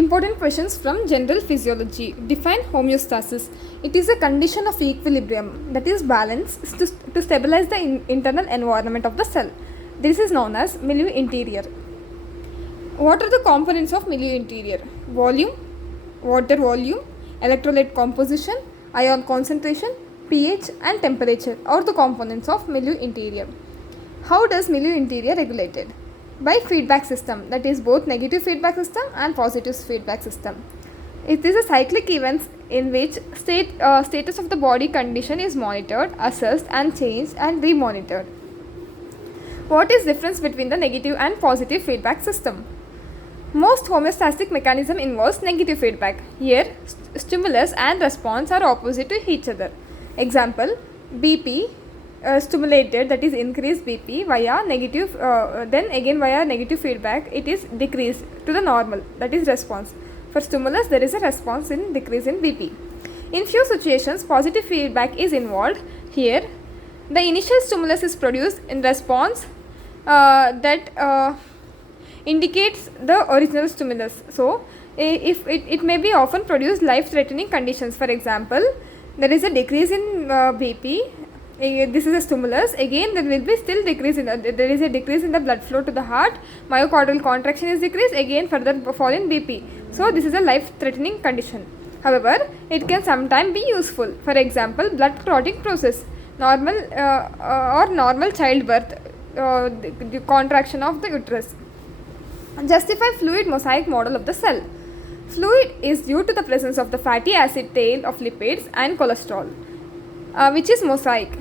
Important questions from general physiology. Define homeostasis. It is a condition of equilibrium, that is balance, to stabilize the internal environment of the cell. This is known as milieu interior. What are the components of milieu interior? Volume, water volume, electrolyte composition, ion concentration, pH and temperature are the components of milieu interior. How does milieu interior regulated? By feedback system, that is both negative feedback system and positive feedback system. It is a cyclic event in which status of the body condition is monitored, assessed and changed and remonitored. What is difference between the negative and positive feedback system? Most homeostatic mechanism involves negative feedback. Here, stimulus and response are opposite to each other. Example, BP stimulated, that is increased BP via negative, then again via negative feedback it is decreased to the normal, that is response. For stimulus there is a response in decrease in BP. In few situations positive feedback is involved. Here the initial stimulus is produced in response that indicates the original stimulus. So if it may be often produce life threatening conditions. For example, there is a decrease in BP. This is a stimulus. Again there will be still decrease in there is a decrease in the blood flow to the heart. Myocardial contraction is decreased. Again further fall in BP. So this is a life threatening condition. However, it can sometimes be useful. For example, blood clotting process, normal or normal childbirth, the contraction of the uterus. Justify fluid mosaic model of the cell. Fluid is due to the presence of the fatty acid tail of lipids and cholesterol, which is mosaic.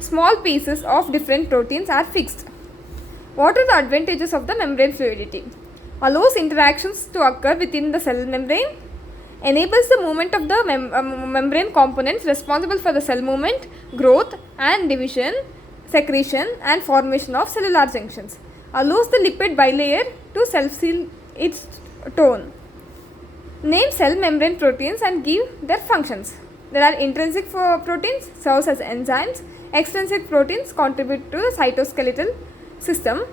Small pieces of different proteins are fixed. What are the advantages of the membrane fluidity? Allows interactions to occur within the cell membrane, enables the movement of the membrane components responsible for the cell movement, growth and division, secretion and formation of cellular junctions, allows the lipid bilayer to self-seal its tone. Name cell membrane proteins and give their functions. There are intrinsic proteins, serves as enzymes. Extrinsic proteins contribute to the cytoskeletal system.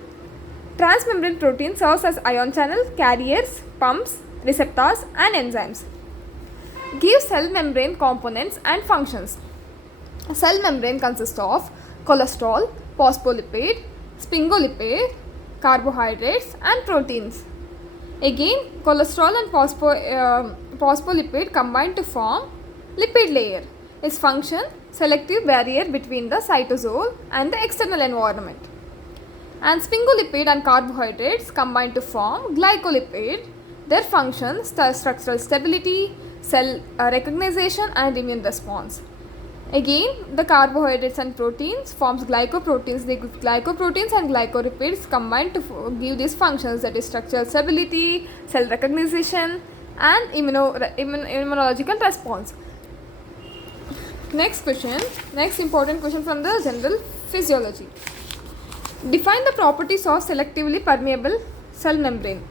Transmembrane proteins serves as ion channel, carriers, pumps, receptors and enzymes. Give cell membrane components and functions. A cell membrane consists of cholesterol, phospholipid, sphingolipid, carbohydrates and proteins. Again, cholesterol and phospholipid combine to form lipid layer. Its function, selective barrier between the cytosol and the external environment. And sphingolipid and carbohydrates combine to form glycolipid. Their functions, structural stability, cell recognition and immune response. Again, the carbohydrates and proteins forms glycoproteins. The glycoproteins and glycolipids combine to give these functions, that is structural stability, cell recognition and immunological response. Next important question from the general physiology. Define the properties of selectively permeable cell membrane.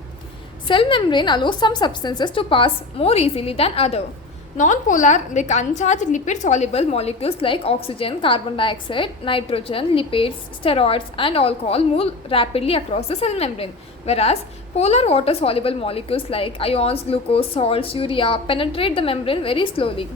Cell membrane allows some substances to pass more easily than other. Non-polar, like uncharged lipid-soluble molecules like oxygen, carbon dioxide, nitrogen, lipids, steroids and alcohol move rapidly across the cell membrane, whereas polar water-soluble molecules like ions, glucose, salts, urea penetrate the membrane very slowly.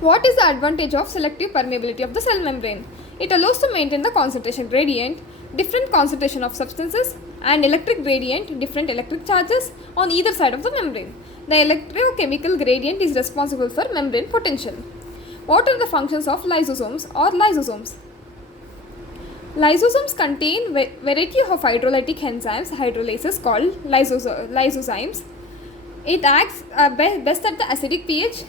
What is the advantage of selective permeability of the cell membrane? It allows to maintain the concentration gradient, different concentration of substances and electric gradient, different electric charges on either side of the membrane. The electrochemical gradient is responsible for membrane potential. What are the functions of lysosomes or lysosomes? Lysosomes contain variety of hydrolytic enzymes, hydrolases called lysozymes. It acts best at the acidic pH.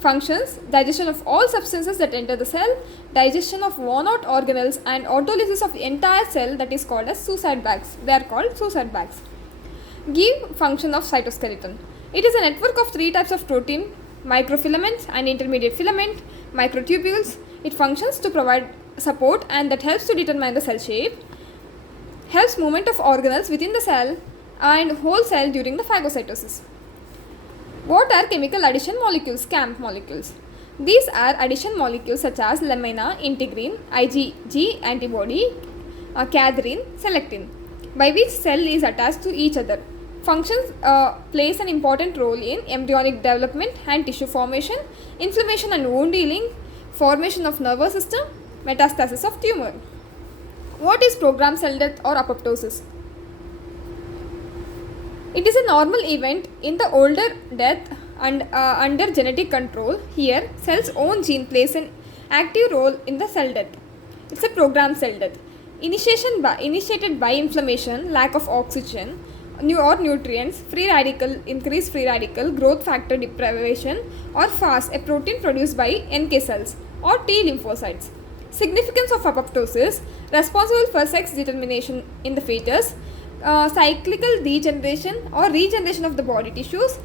Functions: digestion of all substances that enter the cell, digestion of worn out organelles and autolysis of the entire cell, that is called as suicide bags. They are called suicide bags. Give function of cytoskeleton. It is a network of three types of protein: microfilaments and intermediate filament, microtubules. It functions to provide support and that helps to determine the cell shape, helps movement of organelles within the cell and whole cell during the phagocytosis. What are chemical addition molecules, CAMP molecules? These are addition molecules such as lamina, integrin, IgG antibody, cadherin, selectin, by which cell is attached to each other. Functions plays an important role in embryonic development and tissue formation, inflammation and wound healing, formation of nervous system, metastasis of tumor. What is programmed cell death or apoptosis? It is a normal event in the older death and under genetic control. Here, cell's own gene plays an active role in the cell death. It's a programmed cell death. Initiated by inflammation, lack of oxygen, or nutrients, increased free radical, growth factor deprivation, or FAST, a protein produced by NK cells or T lymphocytes. Significance of apoptosis: responsible for sex determination in the fetus, cyclical degeneration or regeneration of the body tissues.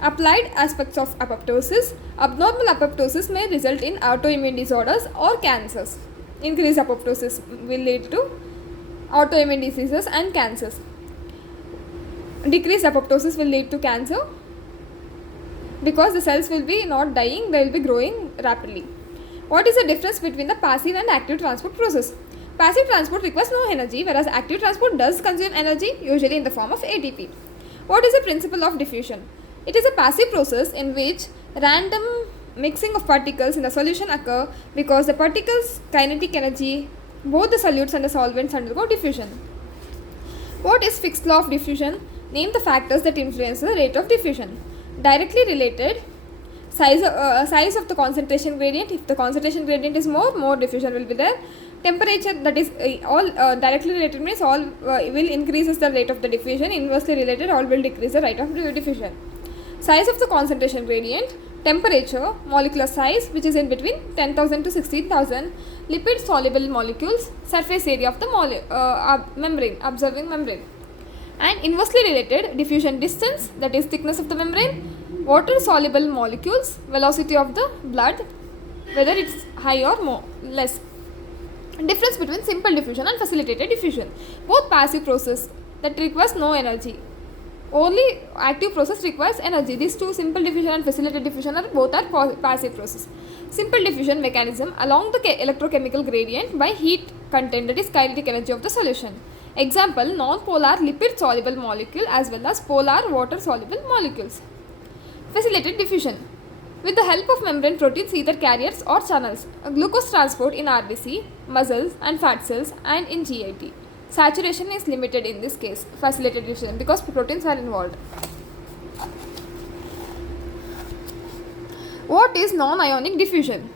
Applied aspects of apoptosis: abnormal apoptosis may result in autoimmune disorders or cancers. Increased apoptosis will lead to autoimmune diseases and cancers. Decreased apoptosis will lead to cancer because the cells will be not dying, they will be growing rapidly. What is the difference between the passive and active transport process? Passive transport requires no energy, whereas active transport does consume energy, usually in the form of ATP. What is the principle of diffusion? It is a passive process in which random mixing of particles in the solution occur because the particles' kinetic energy, both the solutes and the solvents, undergo diffusion. What is fixed law of diffusion? Name the factors that influence the rate of diffusion. Directly related: size of the concentration gradient. If the concentration gradient is more diffusion will be there. Temperature, that is all directly related means all will increases the rate of the diffusion. Inversely related, all will decrease the rate of diffusion. Size of the concentration gradient. Temperature, molecular size, which is in between 10,000 to 16,000. Lipid soluble molecules. Surface area of the membrane, observing membrane. And inversely related: diffusion distance, that is thickness of the membrane. Water soluble molecules, velocity of the blood, whether it's high or less. Difference between simple diffusion and facilitated diffusion: both passive process that requires no energy, only active process requires energy. These two, simple diffusion and facilitated diffusion, both are passive process. Simple diffusion mechanism: along the electrochemical gradient by heat content, that is kinetic energy of the solution. Example: non-polar lipid soluble molecule as well as polar water soluble molecules. Facilitated diffusion: with the help of membrane proteins, either carriers or channels, glucose transport in RBC, muscles and fat cells, and in GIT. Saturation is limited in this case, facilitated diffusion, because proteins are involved. What is non-ionic diffusion?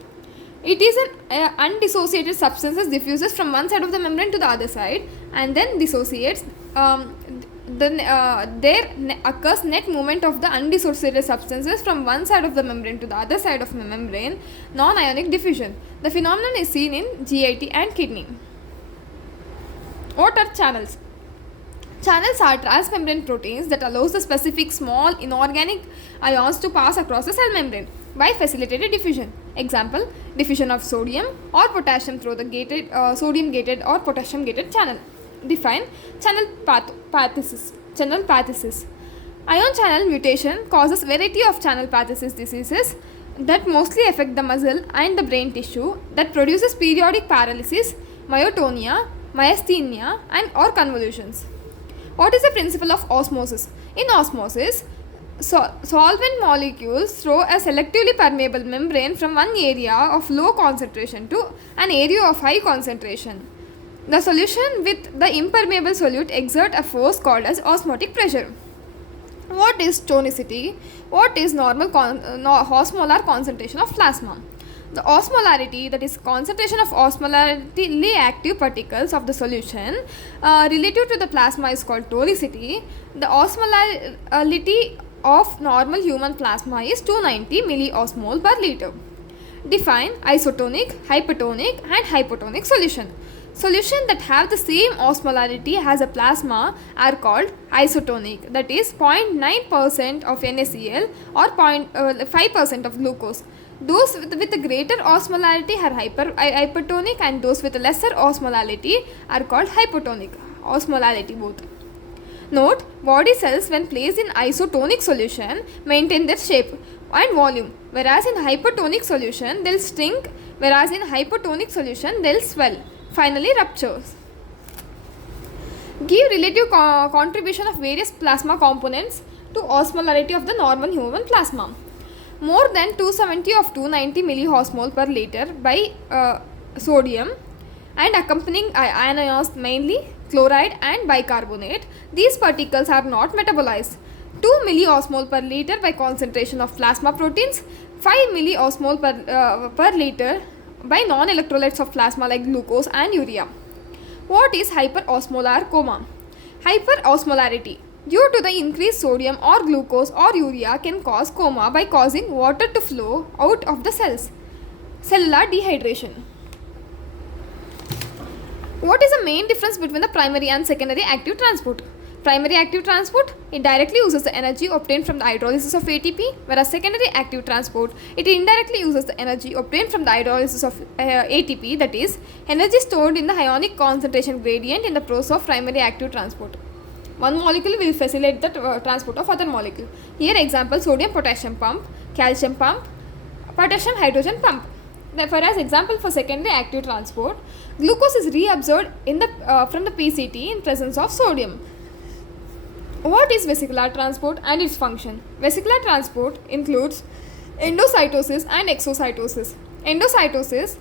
It is an undissociated substances diffuses from one side of the membrane to the other side and then dissociates. There occurs net movement of the undissociated substances from one side of the membrane to the other side of the membrane, non-ionic diffusion. The phenomenon is seen in GIT and kidney. What are channels? Channels are transmembrane proteins that allows the specific small inorganic ions to pass across the cell membrane by facilitated diffusion. Example: diffusion of sodium or potassium through the gated sodium gated or potassium gated channel. Define channel pathesis. Channel pathesis: ion channel mutation causes variety of channel pathesis diseases that mostly affect the muscle and the brain tissue, that produces periodic paralysis, myotonia, myasthenia, and or convolutions. What is the principle of osmosis? In osmosis, solvent molecules through a selectively permeable membrane from one area of low concentration to an area of high concentration. The solution with the impermeable solute exert a force called as osmotic pressure. What is tonicity? What is normal osmolar concentration of plasma? The osmolarity, that is concentration of osmolarly active particles of the solution relative to the plasma, is called tonicity. The osmolarity of normal human plasma is 290 milliosmol per liter. Define isotonic, hypertonic and hypotonic solution. Solution that have the same osmolarity as a plasma are called isotonic, that is 0.9% of NaCl or 5% of glucose. Those with a greater osmolarity are hypertonic, and those with a lesser osmolarity are called hypotonic. Osmolarity both. Note: body cells when placed in isotonic solution maintain their shape and volume, whereas in hypertonic solution they'll shrink, whereas in hypotonic solution they'll swell, finally ruptures. Give relative contribution of various plasma components to osmolarity of the normal human plasma. More than 270 of 290 milliosmol per liter by sodium and accompanying ions, mainly chloride and bicarbonate. These particles are not metabolized. 2 milliosmol per liter by concentration of plasma proteins, 5 milliosmol per liter by non-electrolytes of plasma like glucose and urea. What is hyperosmolar coma? Hyperosmolarity due to the increased sodium or glucose or urea can cause coma by causing water to flow out of the cells. Cellular dehydration. What is the main difference between the primary and secondary active transport? Primary active transport, it directly uses the energy obtained from the hydrolysis of ATP, whereas secondary active transport, it indirectly uses the energy obtained from the hydrolysis of ATP, that is, energy stored in the ionic concentration gradient in the process of primary active transport. One molecule will facilitate the transport of other molecule. Here example, sodium potassium pump, calcium pump, potassium hydrogen pump. Whereas example for secondary active transport, glucose is reabsorbed from the PCT in presence of sodium. What is vesicular transport and its function? Vesicular transport includes endocytosis and exocytosis. Endocytosis,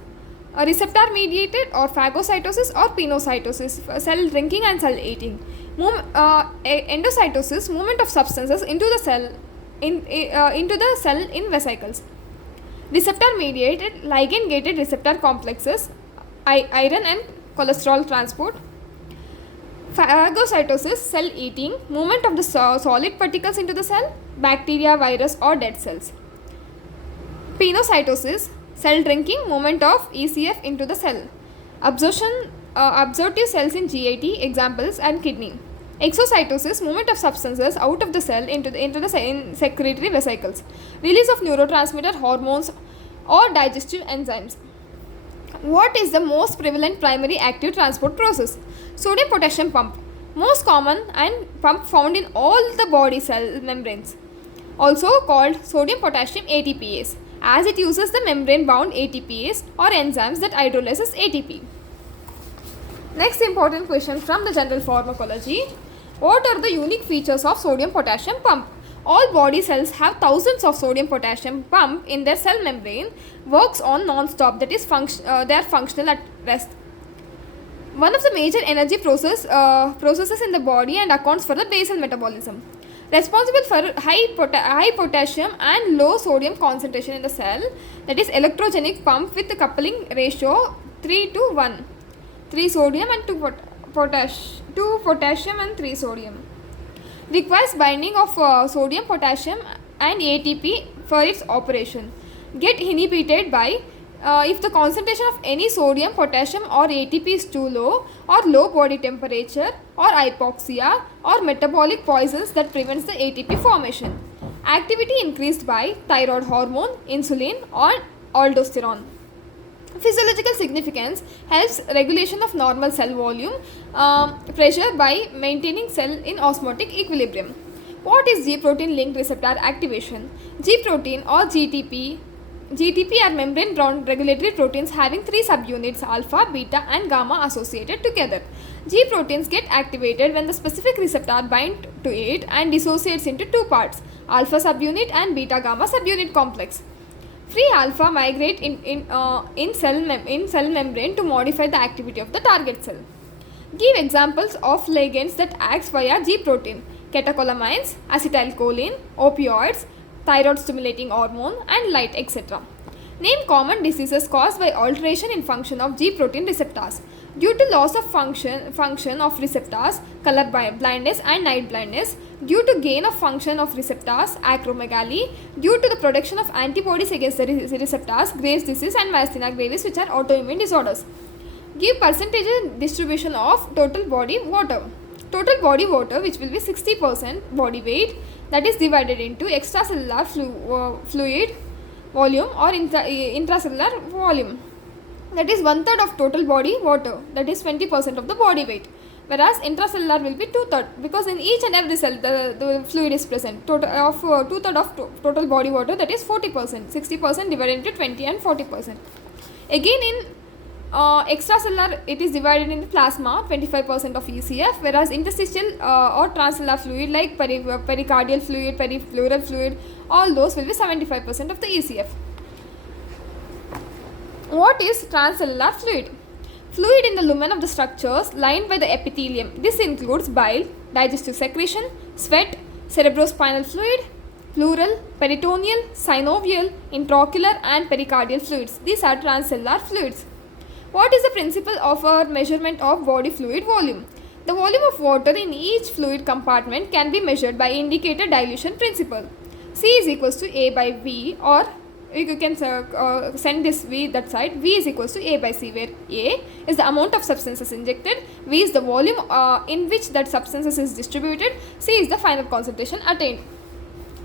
a receptor mediated, or phagocytosis or pinocytosis, cell drinking and cell eating. Endocytosis, movement of substances into the cell in vesicles. Receptor mediated, ligand gated receptor complexes, iron and cholesterol transport. Phagocytosis, cell eating, movement of the solid particles into the cell, bacteria, virus or dead cells. Pinocytosis, cell drinking, movement of ECF into the cell. Absorptive cells in GIT, examples, and kidney. Exocytosis, movement of substances out of the cell into the secretory vesicles. Release of neurotransmitter, hormones or digestive enzymes. What is the most prevalent primary active transport process? Sodium potassium pump, most common and pump found in all the body cell membranes, also called sodium potassium ATPase, as it uses the membrane bound ATPase or enzymes that hydrolyzes ATP. Next important question from the general pharmacology. What are the unique features of sodium potassium pump? All body cells have thousands of sodium potassium pump in their cell membrane, works on non-stop, that is they are functional at rest. One of the major energy processes in the body and accounts for the basal metabolism. Responsible for high potassium and low sodium concentration in the cell, that is electrogenic pump with the coupling ratio 3:1. 3 sodium and 2 potassium and 3 sodium. Requires binding of sodium, potassium and ATP for its operation. Get inhibited by if the concentration of any sodium, potassium or ATP is too low, or low body temperature, or hypoxia, or metabolic poisons that prevents the ATP formation. Activity increased by thyroid hormone, insulin or aldosterone. Physiological significance, helps regulation of normal cell volume pressure by maintaining cell in osmotic equilibrium. What is G protein linked receptor activation? G protein or GTP are membrane bound regulatory proteins having 3 subunits alpha, beta and gamma associated together. G proteins get activated when the specific receptor binds to it and dissociates into 2 parts, alpha subunit and beta gamma subunit complex. Free alpha migrate in cell membrane to modify the activity of the target cell. Give examples of ligands that acts via G protein: catecholamines, acetylcholine, opioids, thyroid stimulating hormone and light, etc. Name common diseases caused by alteration in function of G protein receptors. Due to loss of function of receptors, color blindness and night blindness. Due to gain of function of receptors, acromegaly. Due to the production of antibodies against the receptors, Graves' disease and myasthenia gravis, which are autoimmune disorders. Give percentage distribution of total body water. Total body water, which will be 60% body weight, that is divided into extracellular fluid volume or intracellular volume, that is 1/3 of total body water, that is 20% of the body weight, whereas intracellular will be 2/3, because in each and every cell the fluid is present. 2/3 of total body water, that is 40%. 60% divided into 20 and 40%. Again in Extracellular, it is divided into plasma, 25% of ECF, whereas interstitial or transcellular fluid like pericardial fluid, peripleural fluid, all those will be 75% of the ECF. What is transcellular fluid? Fluid in the lumen of the structures lined by the epithelium. This includes bile, digestive secretion, sweat, cerebrospinal fluid, pleural, peritoneal, synovial, intraocular and pericardial fluids. These are transcellular fluids. What is the principle of a measurement of body fluid volume? The volume of water in each fluid compartment can be measured by indicator dilution principle. C is equals to A by V, or you can send this V that side. V is equals to A by C, where A is the amount of substances injected, V is the volume in which that substances is distributed, C is the final concentration attained.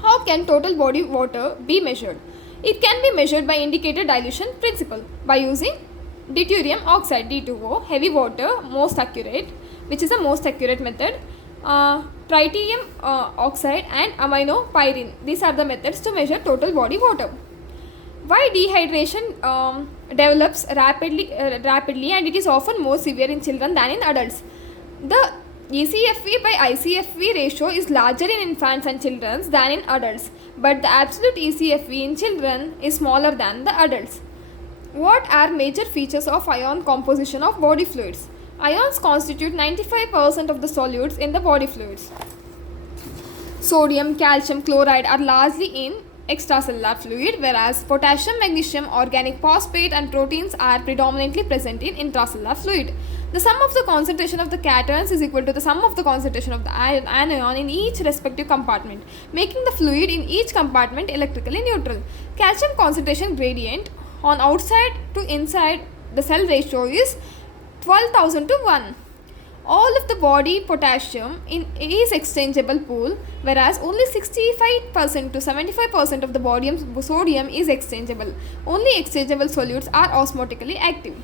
How can total body water be measured? It can be measured by indicator dilution principle by using deuterium oxide D2O, heavy water, most accurate, which is the most accurate method, tritium oxide and aminopyrine. These are the methods to measure total body water. Why dehydration develops rapidly and it is often more severe in children than in adults? The ECFV by ICFV ratio is larger in infants and children than in adults, but the absolute ECFV in children is smaller than the adults. What are major features of ion composition of body fluids? Ions constitute 95% of the solutes in the body fluids. Sodium, calcium, chloride are largely in extracellular fluid, whereas potassium, magnesium, organic phosphate and proteins are predominantly present in intracellular fluid. The sum of the concentration of the cations is equal to the sum of the concentration of the anion in each respective compartment, making the fluid in each compartment electrically neutral. Calcium concentration gradient on outside to inside the cell ratio is 12,000 to 1. All of the body potassium is exchangeable pool, whereas only 65% to 75% of the sodium is exchangeable. Only exchangeable solutes are osmotically active.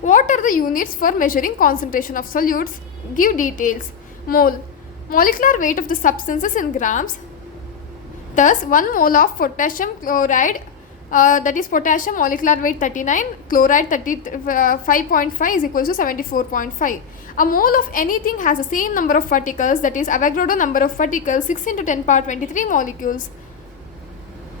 What are the units for measuring concentration of solutes? Give details. Mole. Molecular weight of the substances in grams. Thus, 1 mole of potassium chloride, that is potassium molecular weight 39, chloride 5.5 is equals to 74.5. A mole of anything has the same number of particles, that is Avogadro number of particles 6 into 10 power 23 molecules.